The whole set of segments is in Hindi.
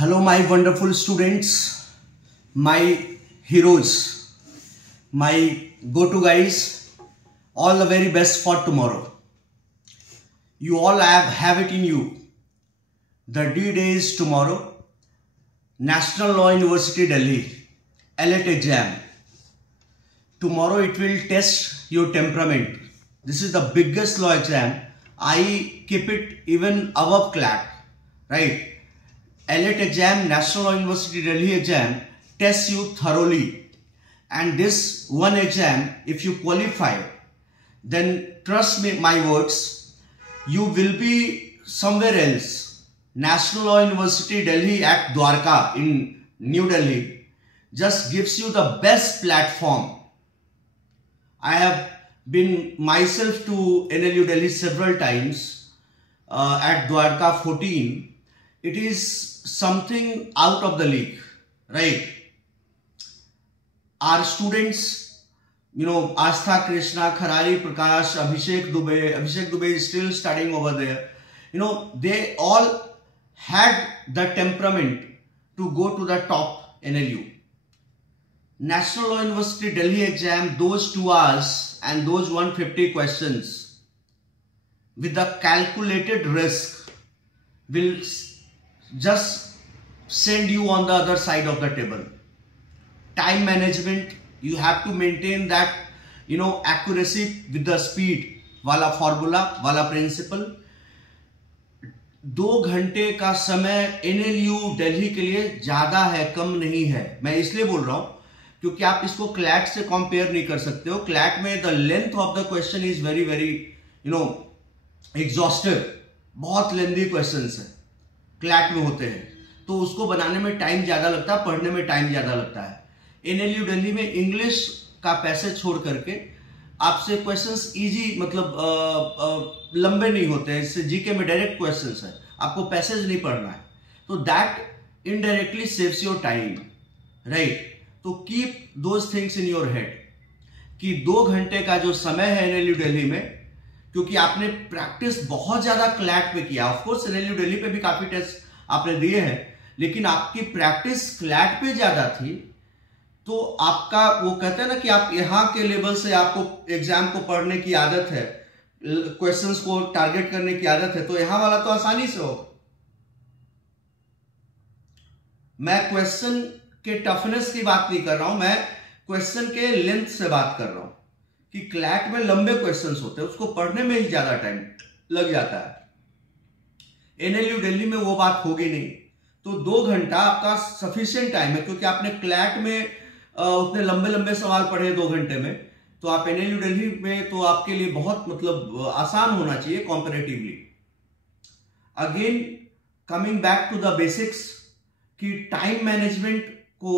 Hello, my wonderful students, my heroes, my go-to guys, all the very best for tomorrow. You all have it in you. The D-Day is tomorrow. National Law University, Delhi, LAT exam. Tomorrow it will test your temperament. This is the biggest law exam. I keep it even above CLAT, right? LAT exam, National Law University Delhi exam tests you thoroughly, and this one exam, if you qualify, then trust me, my words, you will be somewhere else. National Law University Delhi at Dwarka in New Delhi just gives you the best platform. I have been myself to NLU Delhi several times at Dwarka 14. It is something out of the league, right? Our students, Astha Krishna, Kharari Prakash, Abhishek Dubey is still studying over there. They all had the temperament to go to the top NLU. National Law University Delhi exam, those 2 hours and those 150 questions with the calculated risk will just send you on the other side of the table. Time management, you have to maintain that accuracy with the speed वाला formula वाला principle. 2 घंटे का समय NLU दिल्ली के लिए ज्यादा है, कम नहीं है. मैं इसलिए बोल रहा हूं क्योंकि आप इसको क्लैट से कंपेयर नहीं कर सकते हो. क्लैट में the length of the question is very very exhaustive. बहुत लेंथी क्वेश्चंस है क्लैट में होते हैं, तो उसको बनाने में टाइम ज्यादा लगता है, पढ़ने में टाइम ज्यादा लगता है. NLU दिल्ली में इंग्लिश का पैसेज छोड़ करके आपसे क्वेश्चंस इजी लंबे नहीं होते हैं. इससे जीके में डायरेक्ट क्वेश्चंस है, आपको पैसेज नहीं पढ़ना है, तो that indirectly saves your time, right? तो keep those things in your head कि 2 घंटे का जो समय है NLU दिल्ली में, क्योंकि आपने प्रैक्टिस बहुत ज्यादा क्लैट पे किया. ऑफ कोर्स NLU दिल्ली पे भी काफी टेस्ट आपने दिए हैं, लेकिन आपकी प्रैक्टिस क्लैट पे ज्यादा थी. तो आपका वो कहते हैं ना कि आप यहां के लेवल से आपको एग्जाम को पढ़ने की आदत है, क्वेश्चंस को टारगेट करने की आदत है, तो यहां वाला तो आसानी से होगा. मैं क्वेश्चन के टफनेस की बात नहीं कर रहा हूं, मैं क्वेश्चन के लेंथ से बात कर रहा हूं कि क्लैट में लंबे क्वेश्चंस होते हैं, उसको पढ़ने में ही ज्यादा टाइम लग जाता है. NLU दिल्ली में वो बात होगी नहीं. तो 2 घंटा आपका सफिशिएंट टाइम है, क्योंकि आपने क्लैट में उतने लंबे लंबे सवाल पढ़े 2 घंटे में, तो आप NLU दिल्ली में तो आपके लिए बहुत आसान होना चाहिए comparatively. Again coming back to the basics कि टाइम मैनेजमेंट को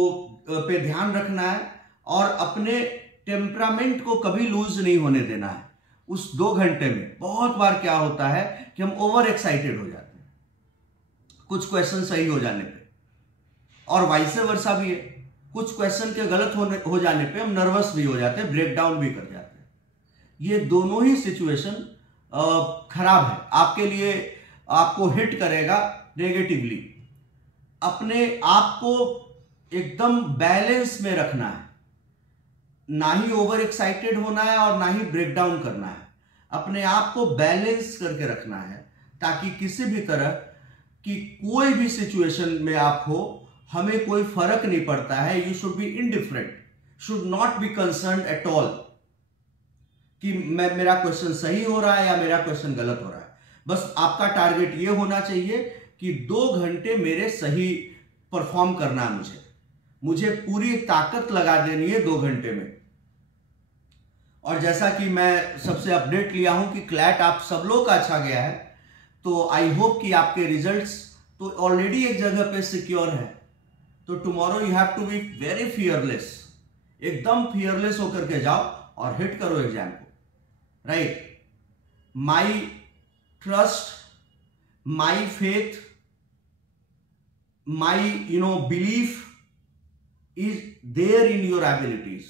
पे ध्यान रखना है और अपने टेम्परामेंट को कभी लूज नहीं होने देना है. उस 2 घंटे में बहुत बार क्या होता है कि हम ओवर एक्साइटेड हो जाते हैं कुछ क्वेश्चन सही हो जाने पे, और वाइस वर्सा भी है. कुछ क्वेश्चन के गलत हो जाने पे हम नर्वस भी हो जाते हैं, ब्रेक डाउन भी कर जाते हैं. ये दोनों ही सिचुएशन खराब है आपके लिए, आपको हिट करेगा नेगेटिवली. अपने आप को एकदम बैलेंस में रखना है, ना ही ओवर एक्साइटेड होना है और ना ही ब्रेक डाउन करना है. अपने आप को बैलेंस करके रखना है ताकि किसी भी तरह की कोई भी सिचुएशन में आप हो, हमें कोई फर्क नहीं पड़ता है. You should be indifferent, should not be concern at all कि मेरा क्वेश्चन सही हो रहा है या मेरा क्वेश्चन गलत हो रहा है. बस आपका टारगेट ये होना चाहिए कि 2 घंटे मेरे सही परफॉर्म करना है, मुझे पूरी ताकत लगा देनी है 2 घंटे में. और जैसा कि मैं सबसे अपडेट लिया हूं कि क्लैट आप सब लोग का अच्छा गया है, तो आई होप कि आपके रिजल्ट्स तो ऑलरेडी एक जगह पे सिक्योर है. तो tomorrow you have to be very fearless, एकदम फियरलेस होकर के जाओ और हिट करो एग्जाम को, right? My trust, my faith, my belief is there in your abilities,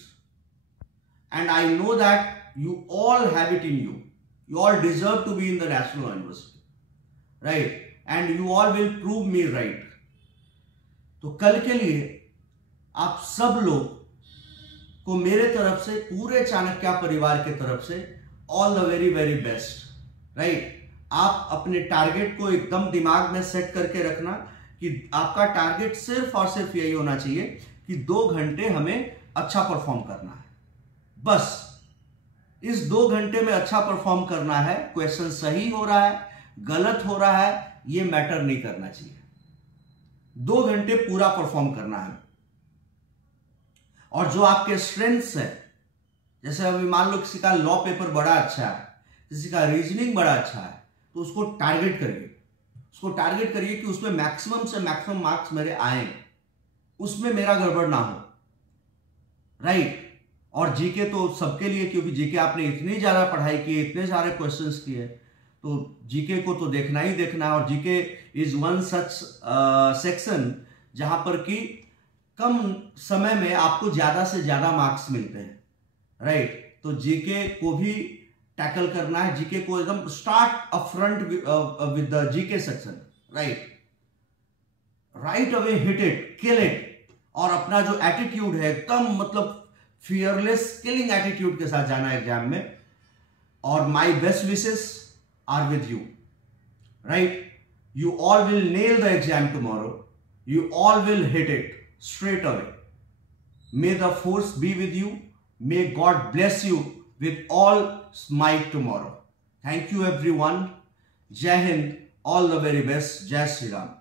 and I know that you all have it in you. You all deserve to be in the National University, right? And you all will prove me right. तो कल के लिए आप सब लोग को मेरे तरफ से, पूरे चाणक्य परिवार के तरफ से all the very very best, right. आप अपने टारगेट को एकदम दिमाग में सेट करके रखना कि आपका टारगेट सिर्फ और सिर्फ यही होना चाहिए कि 2 घंटे हमें अच्छा परफॉर्म करना है। बस इस 2 घंटे में अच्छा परफॉर्म करना है। क्वेश्चन सही हो रहा है, गलत हो रहा है, ये मैटर नहीं करना चाहिए। 2 घंटे पूरा परफॉर्म करना है। और जो आपके स्ट्रेंथ्स है, जैसे अभी मान लो किसी का लॉ पेपर बड़ा अच्छा है, किसी का रीजनिंग बड़ा अच्छा है, तो उसको टारगेट करिए। उसको टारगेट करिए कि उसमें मैक्सिमम से मैक्सिमम मार्क्स मेरे आए, उसमें मेरा गड़बड़ ना हो, राइट। और जीके तो सबके लिए, क्योंकि जीके आपने इतनी ज्यादा पढ़ाई की, इतने सारे क्वेश्चंस किए, तो जीके को तो देखना ही देखना है। और GK is one such section जहां पर कि कम समय में आपको ज्यादा से ज्यादा मार्क्स मिलते हैं, राइट। तो जीके को भी टैकल करना है। जीके को एकदम start upfront with the GK section, right away hit it, kill it. और अपना जो एटीट्यूड है एकदम मतलब फियरलेस किलिंग एटीट्यूड के साथ जाना एग्जाम में। और my best wishes are with you, right. You all will nail the exam tomorrow, you all will hit it straight away. May the force be with you. May God bless you with all might tomorrow. Thank you everyone. Jai Hind. All the very best. Jai Shri Ram.